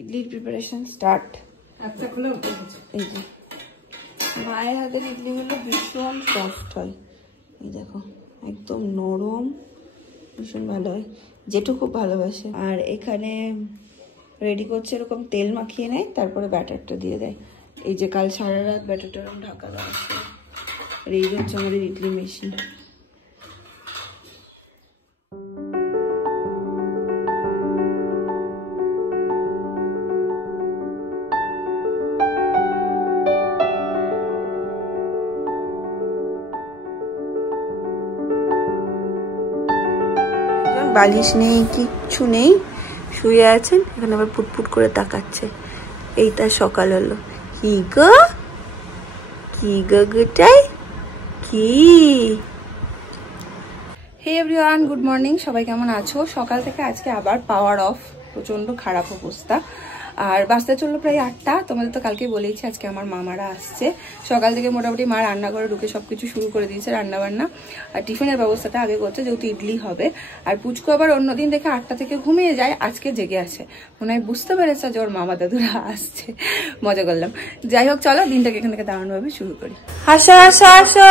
ইডলির preparation start. এই যে মায়ের হাতের ইডলি হলো ভীষণ সফট হয়, এই দেখো একদম নরম, ভীষণ ভালো হয়, যেটু খুব ভালোবাসে। আর এখানে রেডি করছে, এরকম তেল মাখিয়ে নেয়, তারপরে ব্যাটারটা দিয়ে দেয়। এই যে কাল সারা রাত ব্যাটারটা এরকম ঢাকা দেওয়া আছে। আর এই হচ্ছে আমাদের ইডলি মেশিন। বালিশ নেই, কিচ্ছু নেই, শুয়ে আছেন। এখানে আবার ফুটফুট করে তাকাচ্ছে। এইটা সকাল হলো। কি গো, কি গো গোটাই কি? Hey everyone, good morning. সবাই কেমন আছো? সকাল থেকে আজকে আবার পাওয়ার অফ, প্রচন্ড খারাপ অবস্থা। আর বাসতে চললো প্রায় 8টা। তোমাদের তো কালকে বলেইছি আজকে আমার মামারা আসছে। সকাল থেকে মোটামুটি মা রান্নাঘরে ঢুকে সবকিছু শুরু করে দিয়েছে, রান্নাবান্না আর টিফিনের ব্যবস্থাটা আগে করছে, যেহেতু ইডলি হবে। আর পুচকু আবার অন্যদিন দেখে 8টা থেকে ঘুমিয়ে যায়, আজকে জেগে আছে। মনে হয় বুঝতে পেরেছে যে ওর মামা দাদুরা আসছে। মজা করলাম। যাই হোক, চলো দিনটাকে এখান থেকে দারুণভাবে শুরু করি। আসো আসো আসো।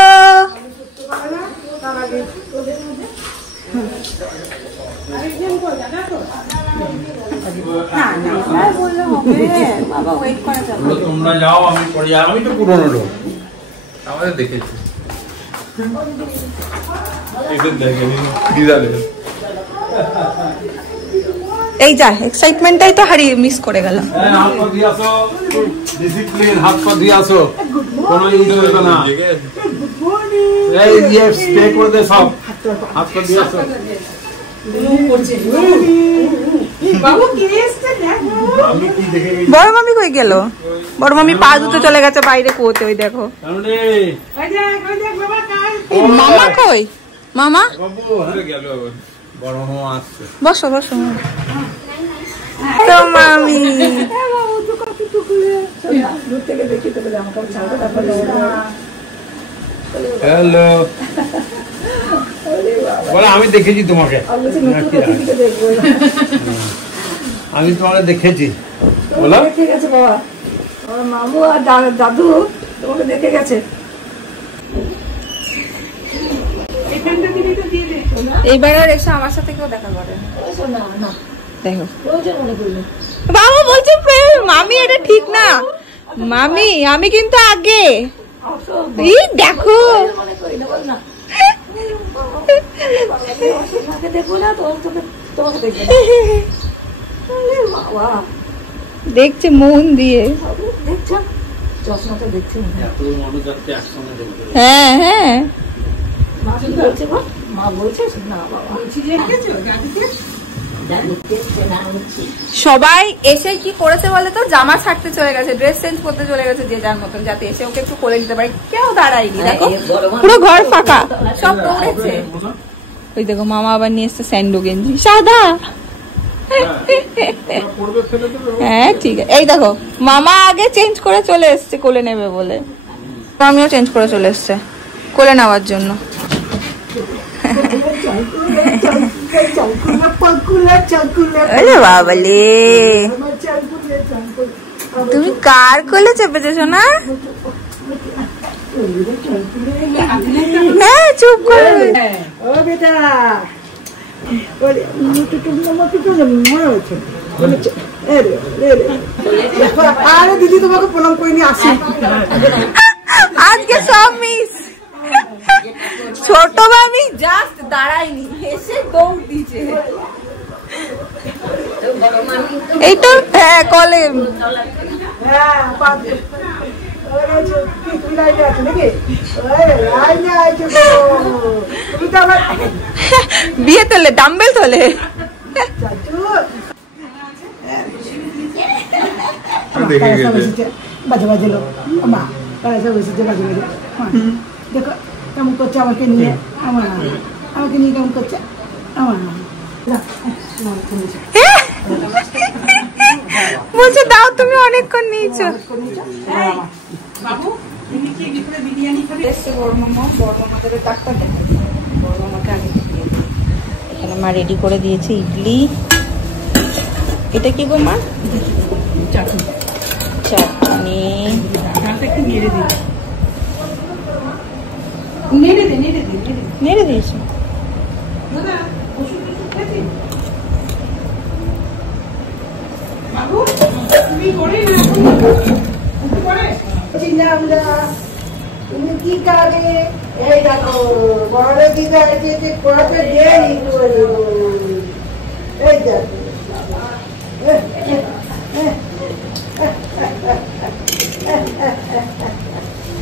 তোমরা যাও, আমি পরে যাও। আমি তো পুরনো লোক, আমাদের দেখেছি। এই যা এক্সাইটমেন্টটাই তো হারিয়ে মিস করে গেলাম। হাত পা দিয়ে আসো, ডিসিপ্লিন, হাত পা দিয়ে আসো, কোনো ই করবে না। এই যে স্টে করে দে সব, হাত পা দিয়ে আসো। বড় মামি কই গেল? বড় মামি পা ধুতে চলে গেছে বাইরে কুয়োতে। ওই দেখো মামা কই? মামা বড় মামা আসছে। বসো বসো। তো মামি হ্যালো, বলে আমি দেখেছি তোমাকে, আমি তোমাকে দেখেছি। বলো, দেখে গেছে বাবা, আমার মামু আর দাদু তোমাকে দেখে গেছে। এইবার আর এসে আমার সাথে কেউ দেখা করে না। দেখো বাবা বলছে মামি এটা ঠিক না। মামি আমি কিন্তু আগে দেখো দেখছে মন দিয়ে। হ্যাঁ হ্যাঁ সবাই এসে কি করেছে বলে তো, জামা ছাড়তে চলে গেছে, ড্রেস চেঞ্জ করতে চলে গেছে যে যার মতন, যাতে এসে ওকে একটু কোলে দিতে পারে। কেউ দাঁড়ায়নি, দেখো পুরো ঘর ফাঁকা, সব দৌড়েছে। ওই দেখো মামা আবার নিয়ে এসছে স্যান্ডো গেঞ্জি সাদা। হ্যাঁ ঠিক আছে। এই দেখো মামা আগে চেঞ্জ করে চলে এসছে কোলে নেবে বলে, আমিও চেঞ্জ করে চলে এসছে কোলে নেওয়ার জন্য। বাবালে তুমি কার কোলে চেপেছো সোনা? হ্যাঁ চুপ করে। আরে দিদি তোমাকে প্রণাম করে নিয়ে আসি। আজকে সব মিস। ছোট মামি জাস্ট দাঁড়ায়নি, এসে দৌড় দিয়েছে। এই তো হ্যাঁ কলে বিয়ে তোলে, ডাম্বেল তোলে। বাজে বাজে লোক মা বসেছে বাজে বাজে। দেখো কেমন করছে আমাকে নিয়ে, আমাকে নিয়ে কেমন করছে আমার। বলছে দাও তুমি অনেকক্ষণ নিয়েছো। এখানে মা রেডি করে দিয়েছে ইডলি। এটা কি গো মা? চাটনি চাটনি ডালটা একটু নেড়ে দিই নেড়ে দে নেড়ে দিয়েছি। দাদা ওষুধ খেয়েছি বাবু তুমি করে না তুমি করে চিন্তা তুমি কি কারে এই দেখো বড় কি কারে যে কোড়াতে দিয়ে নিতে বলি এই দেখো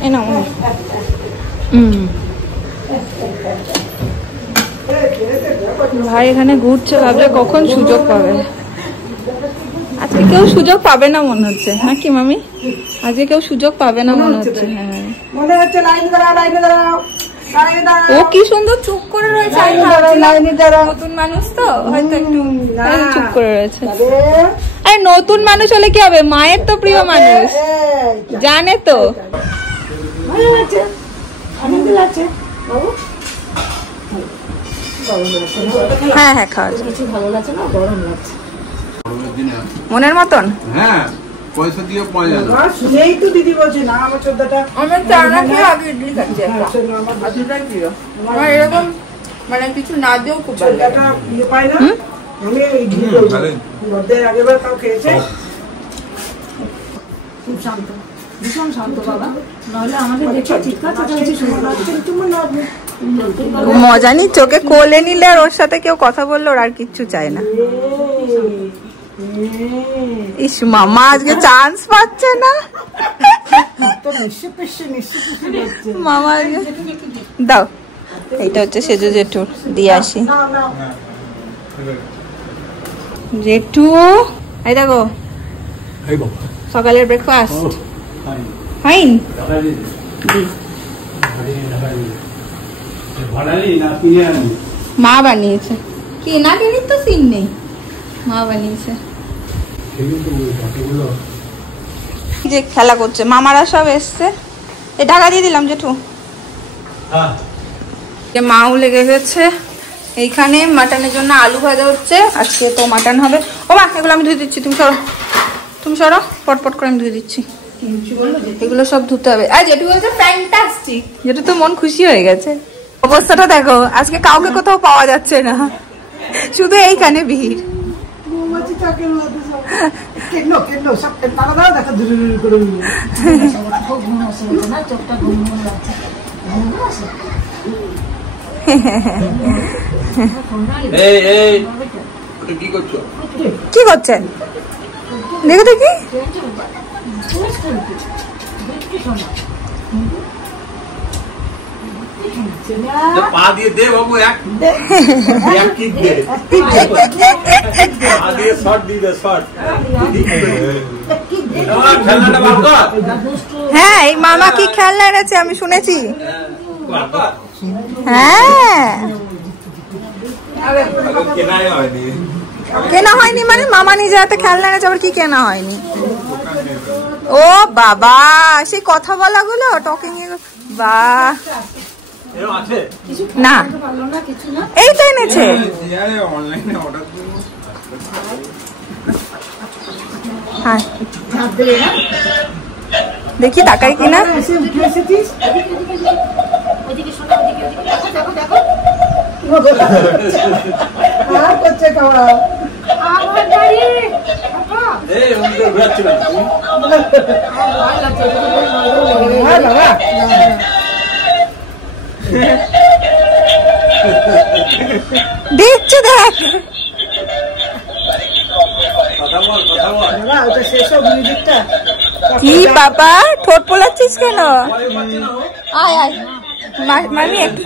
এই নাও। ভাই এখানে ঘুরছে, ভাবছে কখন সুযোগ পাবে। আজকে কেউ সুযোগ পাবে না মনে হচ্ছে, নাকি মামি? আজকে কেউ সুযোগ পাবে না মনে হচ্ছে। হ্যাঁ মনে হচ্ছে লাইনে দাঁড়াও ও কি সুন্দর চুপ করে রয়েছে। নতুন মানুষ তো হয়তো একটু চুপ করে রয়েছে। আরে নতুন মানুষ হলে কি হবে, মায়ের তো প্রিয় মানুষ, জানে তো। হ্যাঁ হ্যাঁ খাওয়া কিছু ভালো লাগছে না, গরম লাগছে মনের মতন। হ্যাঁ পয়সা দিয়ে পাওয়া যায় না। শুনেই তো দিদি বলছে না আমার চোদ্দটা আমার চানা খেয়ে আগে ইডলি খাচ্ছি। আমার এরকম মানে কিছু না দিয়েও খুব ভালো লাগে। ইয়ে পাই না আমি ইডলি করবো মধ্যে আগেবার কাউ খেয়েছে। খুব শান্ত, ভীষণ শান্ত বাবা, নাহলে আমাদের দেখে চিৎকার চেঁচামেচি শুরু হচ্ছে। তোমার মজা নিচ্ছ, ওকে কোলে নিলে আর ওর সাথে কেউ কথা বললে ওর আর কিচ্ছু চায় না। ইস মামা আজকে চান্স পাচ্ছে না। মামা দাও, এইটা হচ্ছে সেজো জেঠুর, দিয়ে আসি। জেঠু এই দেখো সকালের ব্রেকফাস্ট ফাইন। মা বানিয়েছে, কি না কিনি তো সিন নেই, মা বানিয়েছে। যে খেলা করছে, মামারা সব এসছে। এ ঢাকা দিয়ে দিলাম জেঠু। মাও লেগে গেছে এইখানে। মাটনের জন্য আলু ভাজা হচ্ছে, আজকে তো মাটন হবে। ও মা এগুলো আমি ধুয়ে দিচ্ছি, তুমি সরো পটপট করে আমি ধুয়ে দিচ্ছি। এগুলো সব ধুতে হবে। আর জেঠু বলছে ফ্যান্টাস্টিক, যেটা তো মন খুশি হয়ে গেছে। অবস্থাটা দেখো, আজকে কাউকে কোথাও পাওয়া যাচ্ছে না, শুধু এইখানে ভিড়। কি করছেন দেখো দেখি। পা দিয়ে দে বাবু, এক কিক দে, পা দিয়ে শট দিয়ে দে, শট। খেলনাটা বার কর। হ্যাঁ এই মামা কি খেলনা এনেছে আমি শুনেছি। হ্যাঁ কেনা হয়নি মানে মামা নিজে হাতে খেলনা এনেছে, আবার কি কেনা হয়নি? ও বাবা, সেই কথা বলা গুলো টকিং, বাহ না এই তো এনেছে। হ্যাঁ দেখি তাকাই কিনা। দেখছে দেখ, কি বাবা ঠোঁট পোলাচ্ছিস কেন? আয় আয় মামি একটু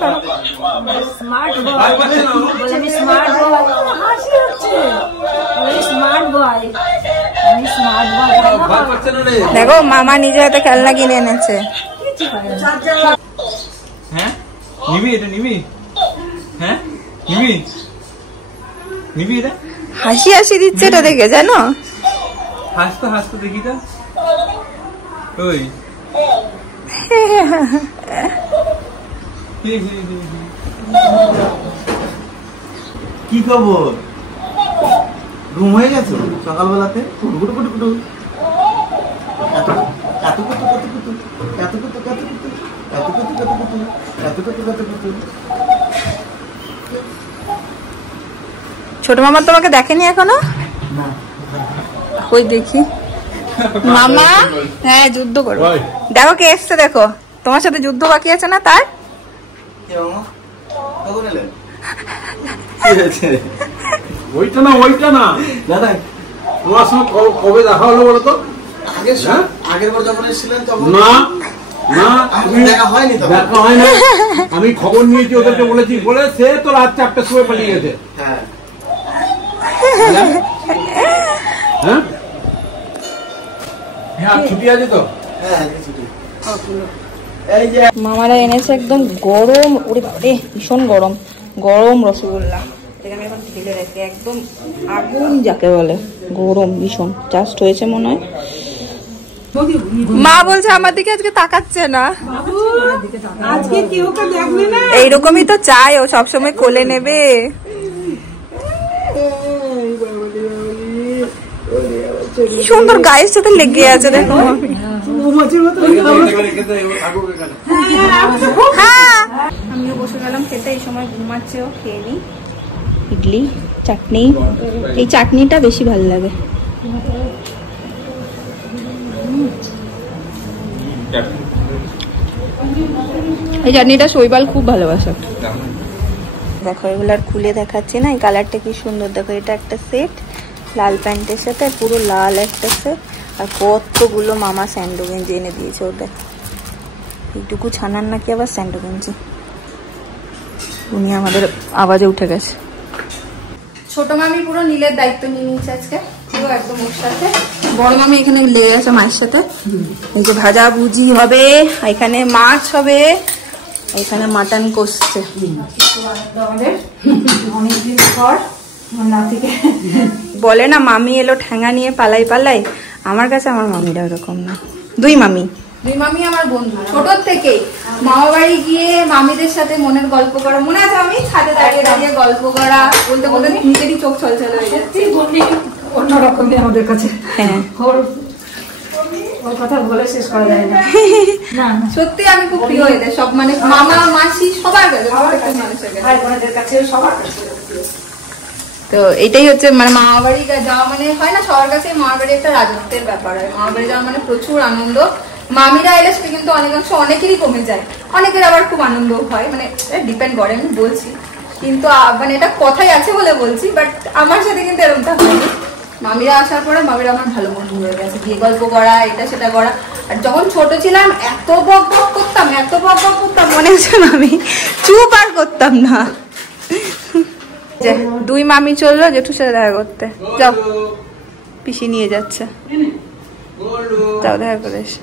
দেখো মামা নিজের হাতে খেলনা কিনে এনেছে। হ্যাঁ নিবি এটা, নিবি? হ্যাঁ নিবি, নিবি এটা? হাসি হাসি দিচ্ছে এটা দেখে, জানো? হাসতে হাসতে দেখি তো। ওই কি খবর? ঘুম হয়ে গেছো সকালবেলাতে? ছোট মামা তোমাকে দেখেনি এখনো? ওই দেখি মামা। হ্যাঁ যুদ্ধ করো, দেখো কে এসছে, দেখো তোমার সাথে যুদ্ধ বাকি আছে না তার। ওইটা না দাদা, তোমার সঙ্গে কবে দেখা হলো বলো তো? আগের বার যখন এসেছিলেন তখন না দেখা হয়নি। দেখা হয় না, আমি খবর নিয়েছি, ওদেরকে বলেছি, বলে সে তো রাত 4টার সময় পালিয়ে গেছে। হ্যাঁ হ্যাঁ ছুটি আছে তো। হ্যাঁ ছুটি। মামারা এনেছে একদম গরম, ওরে বাবারে ভীষণ গরম গরম রসগোল্লা। এটা আমি এখন ঢেলে রাখি, একদম আগুন যাকে বলে, গরম ভীষণ। জাস্ট হয়েছে মনে হয়। মা বলছে আমার দিকে আজকে তাকাচ্ছে না, আজকে কেউ তো দেখবে না। এইরকমই তো চাই, ও সবসময় কোলে নেবে। কি সুন্দর গায়ের সাথে লেগে আছে দেখো। আমিও বসে গেলাম খেতে, এই সময় ঘুমাচ্ছে ও, খেয়ে নি। ইডলি চাটনি, এই চাটনিটা বেশি ভালো লাগে। এই চাটনিটা শৈবাল খুব ভালোবাসে। দেখো এগুলো আর খুলে দেখাচ্ছি না, এই কালারটা কি সুন্দর দেখো। এটা একটা সেট লাল প্যান্টের সাথে, পুরো লাল একটা সেট, আর কতগুলো মামা স্যান্ডো গেঞ্জি এনে দিয়েছে ওদের। এইটুকু ছানার নাকি আবার স্যান্ডো গেঞ্জি। উনি আমাদের আওয়াজে উঠে গেছে। ছোট মামি পুরো নীলের দায়িত্ব নিয়ে নিয়েছে আজকে, পুরো একদম ওর সাথে। বড় মামি এখানে লেগে গেছে মায়ের সাথে। এই যে ভাজা ভুজি হবে, এখানে মাছ হবে, এখানে মাটন কষছে। অনেকদিন পর বলে না মামি এলো ঠ্যাঙা নিয়ে পালাই পালাই, আমার কাছে আমার মামিরা ওরকম না। দুই মামি আমার বন্ধু ছোটর থেকেই। মামা বাড়ি গিয়ে মামিদের সাথে মনের গল্প করা, মনে আছে আমি ছাদে দাঁড়িয়ে দাঁড়িয়ে গল্প করা, বলতে বলতে নিজেরই চোখ ছলছল হয়ে যাচ্ছে। অন্যরকমই আমাদের কাছে। হ্যাঁ ওর কথা বলে শেষ করা যায় না। সত্যি আমি খুব প্রিয় এদের সব, মানে মামা মাসি সবার কাছে, প্রত্যেকটা মানুষের কাছে, ভাই বোনদের কাছে, সবার কাছে। তো এটাই হচ্ছে মানে মামা বাড়ি যাওয়া মানে হয় না সবার কাছে, মামা বাড়ি একটা রাজত্বের ব্যাপার হয়। মামা বাড়ি যাওয়া মানে প্রচুর আনন্দ। মামিরা এলে সেটা কিন্তু অনেকাংশ অনেকেরই কমে যায়, অনেকের আবার খুব আনন্দ হয়, মানে ডিপেন্ড করে, আমি বলছি কিন্তু মানে এটা কথাই আছে বলে বলছি, বাট আমার সাথে কিন্তু এরকমটা হয়নি। মামিরা আসার পরে মামিরা আমার ভালো বন্ধু হয়ে গেছে, বিয়ে গল্প করা, এটা সেটা করা। আর যখন ছোট ছিলাম এত বক বক করতাম, মনে হচ্ছে আমি চুপ আর করতাম না। দুই মামি চললো জেঠুর সাথে দেখা করতে, যাও পিসি নিয়ে যাচ্ছে, যাও দেখা করে এসে।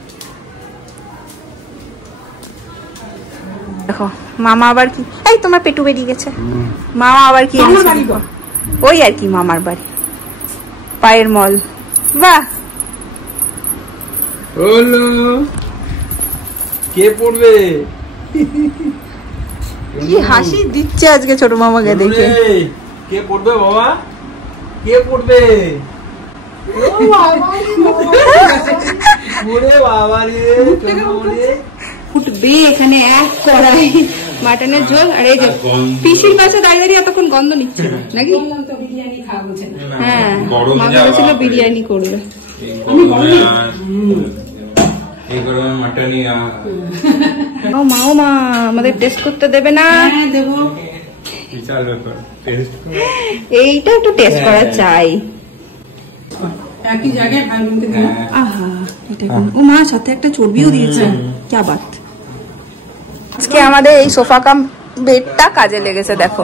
দেখো মামা আবার কি, এই তোমার পেটু বেরিয়ে গেছে। মামা আবার কি ওই আর কি মামার বাড়ি, পায়ের মল। বাহ কে পড়বে? কি হাসি দিচ্ছে আজকে ছোট মামাকে দেখে। কে পড়বে বাবা? কে পড়বে? ফুটবে এখানে এক কড়াই মাটনের ঝোল, আর এই যে পিসির পাশে দাঁড়িয়ে এতক্ষণ গন্ধ নিচ্ছে নাকি? হ্যাঁ মা বলেছিল বিরিয়ানি করবে। মাও মা আমাদের টেস্ট করতে দেবে না? এইটা একটু টেস্ট করা চাই। একই জায়গায় ভাই বোনকে দিলাম। আহা এটা ও মা সাথে একটা চর্বিও দিয়েছে, কি বাত। আজকে আমাদের এই সোফা কাম বেডটা কাজে লেগেছে দেখো।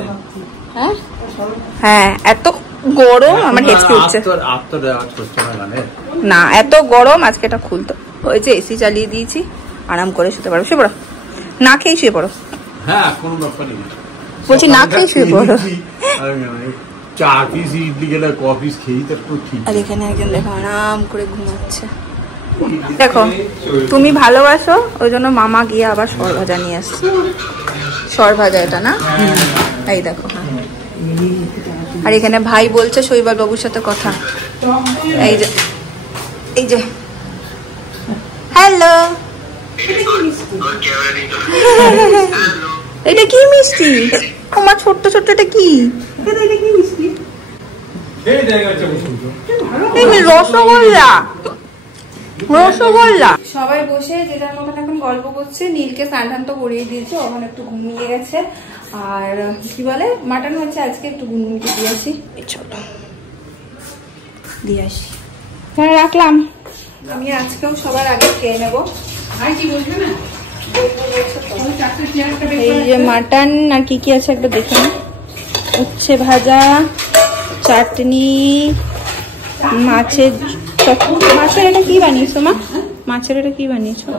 হ্যাঁ এত গরম আমার হেঁচকে উঠছে না, এত গরম আজকে এটা খুলতো হয়েছে। এসি চালিয়ে দিয়েছি, আরাম করে শুতে পারো। শুয়ে পড়ো, না খেয়ে শুয়ে পড়ো। হ্যাঁ কোনো ব্যাপার নেই, বলছি না খেয়ে শুয়ে পড়ো। চা পিস ইডলি গেলে কফি খেয়েই তো একটু ঠিক। আর এখানে একজন দেখো আরাম করে ঘুমাচ্ছে। দেখো তুমি ভালোবাসো ওই জন্য মামা গিয়ে আবার সর ভাজা নিয়ে আসছে। সর ভাজা এটা না, এই দেখো। আর এখানে ভাই বলছে শৈবাল বাবুর সাথে কথা। এই যে হ্যালো এটা কি মিষ্টি? আমার ছোট্ট ছোট্ট, এটা কি? রসগোল্লা, রসগোল্লা। সবাই বসে যে যার মতন এখন গল্প করছে। নীলকে স্নান তো করিয়ে দিয়েছে, ওখানে একটু ঘুমিয়ে গেছে। আর কি বলে, মাটন হচ্ছে আজকে, একটু গুনগুনকে দিয়েছি। ছোট দিয়ে আসি, হ্যাঁ রাখলাম। আমি আজকেও সবার আগে খেয়ে নেবো। এই যে মাটন আর কি কি আছে একবার দেখে নিই। উচ্ছে ভাজা, চাটনি, মাছের এটা কি বানিয়েছো মা? মাছের এটা কি বানিয়েছো?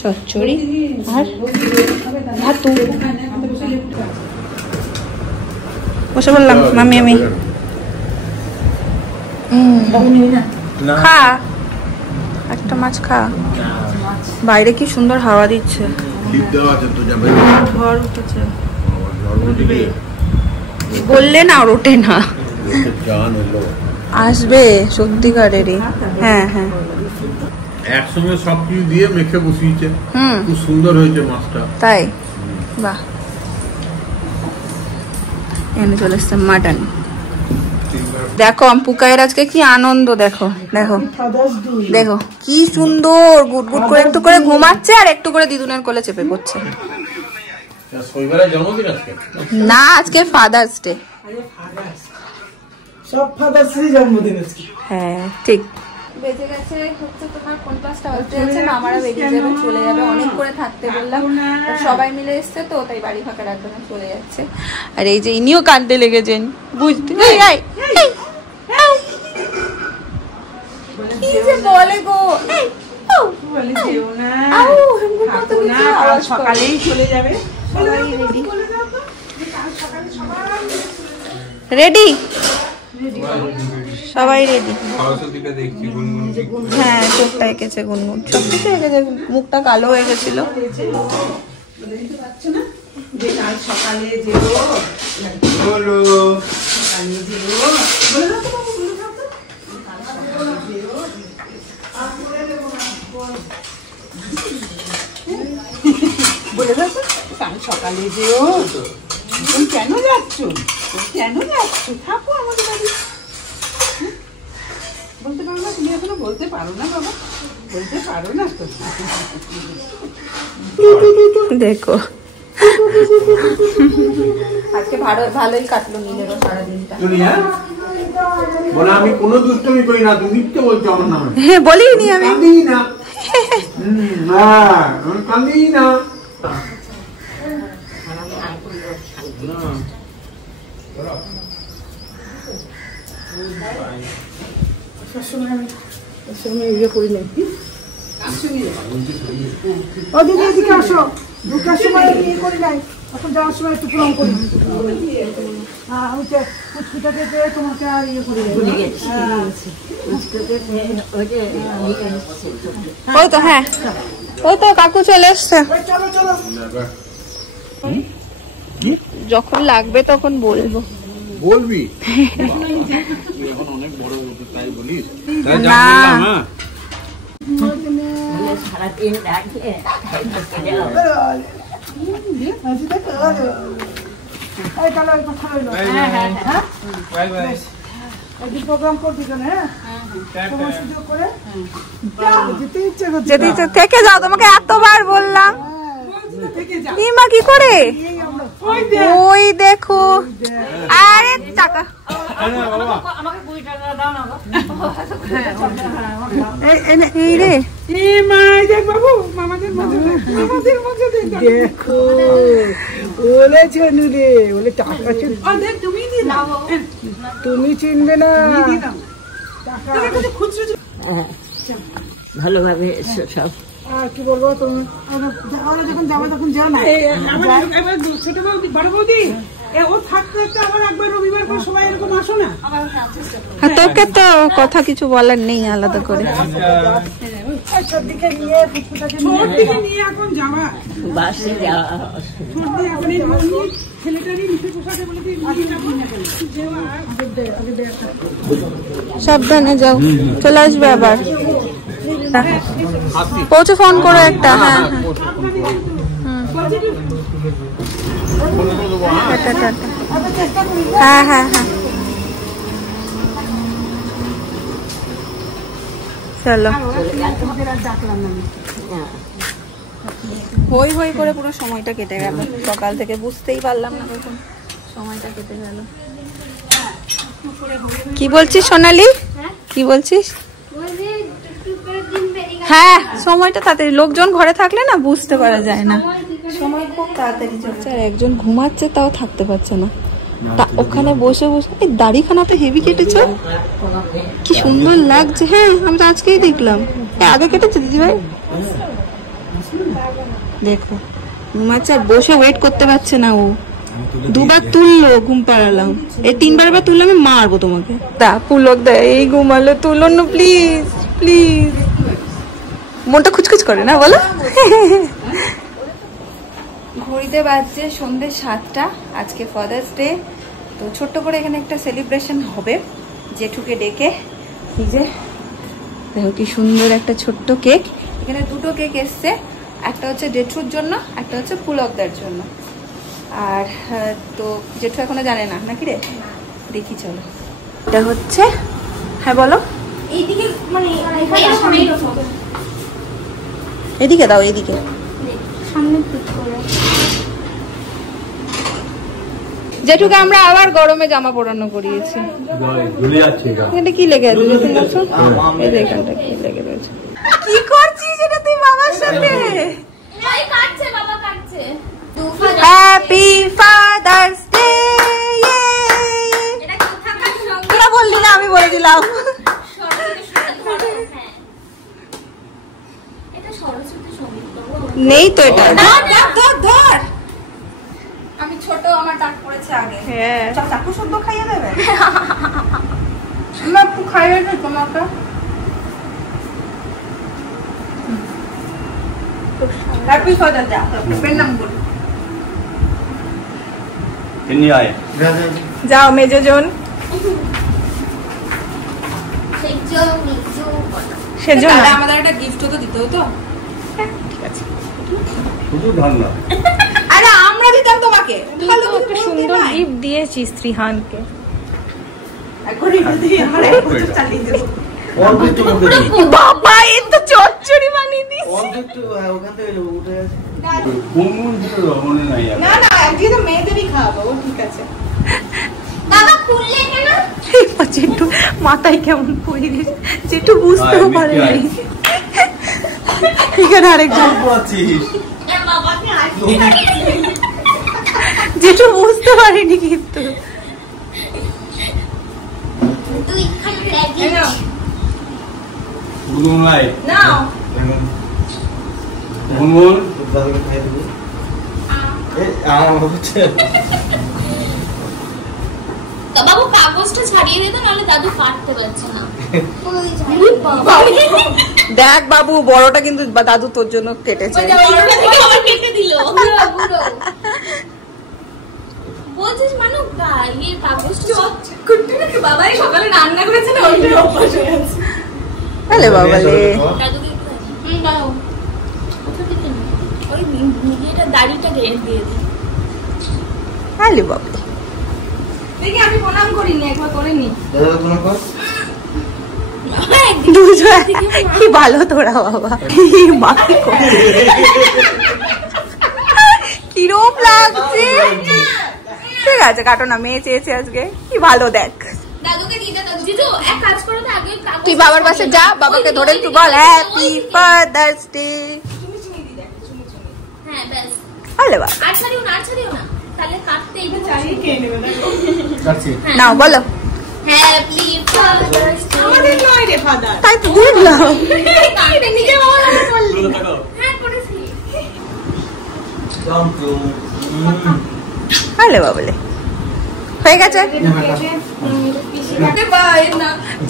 চচ্চড়ি আর ভাতু। বসে বললাম মামি আমি খা একটা মাছ খা। বাইরে কি সুন্দর হাওয়া দিচ্ছে, ঝড় উঠেছে। বললে না আর ওঠে না, আসবে সত্যিকারেরই। হ্যাঁ হ্যাঁ, একসঙ্গে সবকিছু দিয়ে মেখে বসিয়েছে, খুব সুন্দর হয়েছে মাছটা। তাই বাহ। এনে চলে এসছে মাটন। দেখো পুকায়ের আজকে কি আনন্দ, দেখো দেখো দেখো কি সুন্দর গুটগুট করে একটু করে ঘুমাচ্ছে আর একটু করে দিদুনের কোলে চেপে পড়ছে। না আজকে ফাদার্স ডে। সব ফাদার্স ডে জন্মদিন আজকে। হ্যাঁ ঠিক। বেজে গেছে হচ্ছে তোমার ৫টা বাজতে যাচ্ছে, মামারা বেরিয়ে যাবে, চলে যাবে। অনেক করে থাকতে বললাম, সবাই মিলে এসছে তো, তাই বাড়ি ফাঁকা রাখবে না, চলে যাচ্ছে। আর এই যে ইনিও কাঁদতে লেগেছেন বুঝতে। কি যে বলে গো, সকালেই চলে যাবে। রেডি সবাই রেডি। হ্যাঁ চোখটা এঁকেছে গুনগুন, সবকিছু এঁকেছে, মুখটা কালো হয়ে গেছিল। বলে দাও কাল সকালে যেও। কেন যাচ্ছ, কেন যাচ্ছ? থাকো আমাদের বাড়ি। বলতে পারো না তুমি? এখনো বলতে পারো না বাবা? বলতে পারো না তো? দেখো আজকে ভালোই কাটলো নীলেরও সারাদিনটা। আমি কোনো দুষ্টমি করি না, তুমি মিথ্যে বলছো আমার নামে। হ্যাঁ বলিনি আমি, কাঁদি না, কাঁদি না। ইয়ে করি নাই। ও দিদি এদিকে আসো, ঢুকার সময় ইয়ে করি নাই, এখন যাওয়ার সময় একটু প্রণাম করি। হ্যাঁ আমি পুচকুটা থেকে তোমাকে আর ইয়ে করি। ওই তো হ্যাঁ, ওই তো কাকু চলে এসছে। চলো চলো, যখন লাগবে তখন বলবো। বলবি এখন অনেক বড় বলতে, তাই বলিস না। সারাদিন রাখলে প্রোগ্রাম করবি কেন? হ্যাঁ সুযোগ করে যেতে ইচ্ছে করছে। যদি থেকে যাও, তোমাকে এতবার বললাম। মা কি করে? ওই দেখো, আরে টাকা আমাকে ২০ টাকা দাও না গো। এই রে বাবু মামাদের মজা দেখো, বলেছে নুলে বলে টাকা তুমি চিনবে না। ভালোভাবে এসো সব। আর কি বলবো, তুমি যখন যাবো তখন যাও না। ছোট বৌদি বড় বৌদি ও থাকতে থাকতে আবার একবার রবিবার করে সবাই এরকম আসো না। তোকে তো কথা কিছু বলার নেই আলাদা করে। সর্দিকে নিয়ে নিয়ে এখন যাওয়া বাসে যাওয়া ছেলেটারই নিচে পোশাকে বলে সাবধানে যাও, চলে আসবে আবার। পৌঁছে ফোন করো একটা। হ্যাঁ হ্যাঁ হ্যাঁ হ্যাঁ চলো। হই হই করে পুরো সময়টা কেটে গেল, সকাল থেকে বুঝতেই পারলাম না কখন সময়টা কেটে গেল। কি বলছিস সোনালি, কি বলছিস? হ্যাঁ সময়টা তাড়াতাড়ি, লোকজন ঘরে থাকলে না বুঝতে পারা যায় না, সময় খুব তাড়াতাড়ি যাচ্ছে। আর একজন ঘুমাচ্ছে তাও থাকতে পারছে না, ওখানে বসে বসে। এই দাড়িখানা তো হেভি কেটেছ, কি সুন্দর লাগছে। হ্যাঁ আমি তো আজকেই দেখলাম, আগে কেটেছে দিদি ভাই। দেখো ঘুমাচ্ছে আর বসে ওয়েট করতে পারছে না ও। দুবার তুললো, ঘুম পাড়ালাম, এই তিনবার বার তুললে আমি মারবো তোমাকে। দা পুলক দা এই ঘুমালো, তুলো না প্লিজ প্লিজ। মনটা খুচখুচ করে না বলো? ঘড়িতে বাজছে সন্ধ্যে 7টা। আজকে ফাদার্স ডে, তো ছোট্ট করে এখানে একটা সেলিব্রেশন হবে জেঠুকে ডেকে। এই যে দেখো কি সুন্দর একটা ছোট্ট কেক, এখানে দুটো কেক এসছে, একটা হচ্ছে জেঠুর জন্য, একটা হচ্ছে পুলকদার জন্য। আর তো জেঠু এখনো জানে না নাকি রে, দেখি চলো। এটা হচ্ছে, হ্যাঁ বলো, এইদিকে মানে এদিকে দাও, এদিকে সামনে পিক করে। জেঠুকে আমরা আবার গরমে জামা পরানো করিয়েছি। এখানটা কি লেগে আছে দেখো, এখানটা কি লেগে রয়েছে। কি করছিস এটা তুই বাবার সাথে? কাটছে বাবা, কাটছে। Happy father's day. তোরা বললি না, আমি বলে দিলাম। নেই তো এটা, ধর। আমি ছোট, আমার টাক পড়েছে আগে। হ্যাঁ চাকু শুদ্ধ খাইয়ে দেবে। একটু খাইয়ে দেবে তোমাকে। Happy father's day. আপনার নাম বলুন। যাও মেজোজন। সেজন্য আমাদের একটা গিফটও তো দিতে হতো। ঠিক আছে, আরে আমরা দিতাম তোমাকে। ভালো একটা সুন্দর গিফট দিয়েছি শ্রীহানকে। বাবা এ তো চচ্চড়ি বানিয়ে দিয়েছি। না না আজকে তো মেয়েদেরই খাওয়াবো। ঠিক আছে বাবা খুললে কেন? জেঠু মাথায় কেমন পড়ে গেছে, জেঠু বুঝতেও পারেনি। এখানে আরেকজন জেঠু বুঝতে পারেনি কিন্তু। বাবু কাগজটা ছাড়িয়ে দিত, নাহলে দাদু কাটতে পারছে না। দেখ বাবু বড়টা কিন্তু দাদু তোর জন্য কেটেছে। কেটে দিল। বলছিস মানু ইয়ে কাগজটা বাবাই সকালে রান্না করেছে না, ওইটাই অভ্যাস হয়ে গেছে। আরে বাবালে দাদুকে দাও, ওই নিজেটা দাড়িটা গেড়ে দিয়ে দিই। আরে বাবা দেখি আমি প্রণাম করিনি, একবার করিনি। কি ভালো তোরা বাবা, কিরম লাগছে। ঠিক আছে কাটো না, মেয়ে চেয়েছে আজকে, কি ভালো দেখ। দাদুকে দিতে দাদু জিজু এক কাজ করো তো, আগে তুই বাবার পাশে যা, বাবাকে ধরে একটু বল হ্যাপি ফাদার্স ডে। হ্যাঁ ব্যাস। আরে বাবা আর ছাড়িও না, আর ছাড়িও না, তাহলে কাটতে এইটা চালিয়ে খেয়ে নেবে। নাও বলো হ্যাপি ফাদার্স ডে। আমাদের নয় রে ফাদার, তাই তো দেখলাম। কাটতে নিজে বাবা বললি। হ্যাঁ করেছি। আরে বাবালে হয়ে গেছে।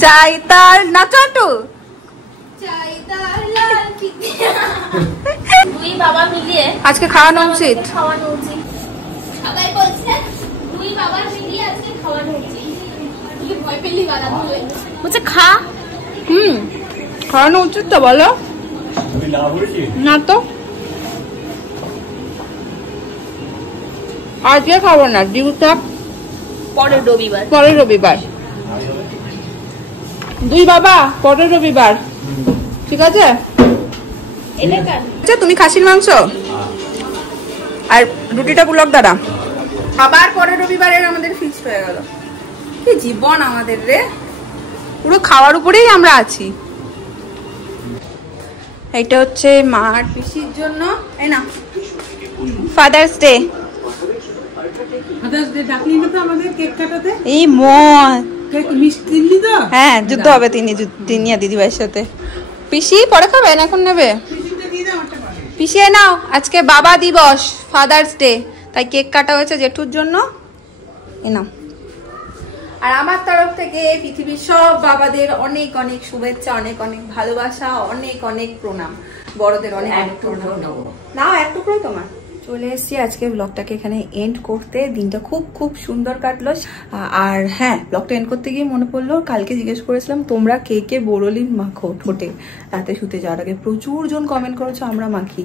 চাই তার নাচো একটু। দুই বাবা মিলিয়ে আজকে খাওয়ানো উচিত। খাওয়ানো উচিত, সবাই বলছে দুই বাবা মিলিয়ে আজকে খাওয়ানো উচিত। তুই ভয় পেলি বাবা বলছে খা। খাওয়ানো উচিত তো বলো? না তো, আজকে খাবো না, ডিউটা পরের রবিবার। পরের রবিবার। দুই বাবা পরের রবিবার, ঠিক আছে? আচ্ছা, তুমি খাসির মাংস আর রুটিটা পুলক দ্বারা। আবার পরের রবিবারের আমাদের ফিক্সড হয়ে গেল। কি জীবন আমাদের রে, পুরো খাওয়ার উপরেই আমরা আছি। এটা হচ্ছে মার পিসির জন্য, এই না ফাদার্স ডে। এই হ্যাঁ, যুদ্ধ হবে তিনি আর দিদিভাইয়ের সাথে। পিসি পরে খাবেন, এখন নেবে? পিসি নাও, আজকে বাবা দিবস, ফাদার্স ডে, তাই কেক কাটা হয়েছে জেঠুর জন্য। এ নাও। আর আমার তরফ থেকে পৃথিবীর সব বাবাদের অনেক অনেক শুভেচ্ছা, অনেক অনেক ভালোবাসা, অনেক অনেক প্রণাম। বড়দের অনেক অনেক প্রণাম। নাও, এক টুকরো তোমার। চলে এসেছি আজকে ব্লগটাকে এখানে এন্ড করতে। দিনটা খুব খুব সুন্দর কাটলো। আর হ্যাঁ, ব্লগটা এন্ড করতে গিয়ে মনে পড়লো, কালকে জিজ্ঞেস করেছিলাম তোমরা কে কে বোরোলিন মাখো ঠোঁটে রাতে শুতে যাওয়ার আগে। প্রচুর জন কমেন্ট করেছো আমরা মাখি।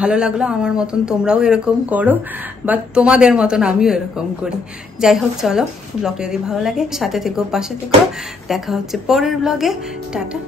ভালো লাগলো, আমার মতন তোমরাও এরকম করো, বা তোমাদের মতন আমিও এরকম করি। যাই হোক, চলো, ব্লগটা যদি ভালো লাগে সাথে থেকো, পাশে থেকো। দেখা হচ্ছে পরের ব্লগে। টাটা।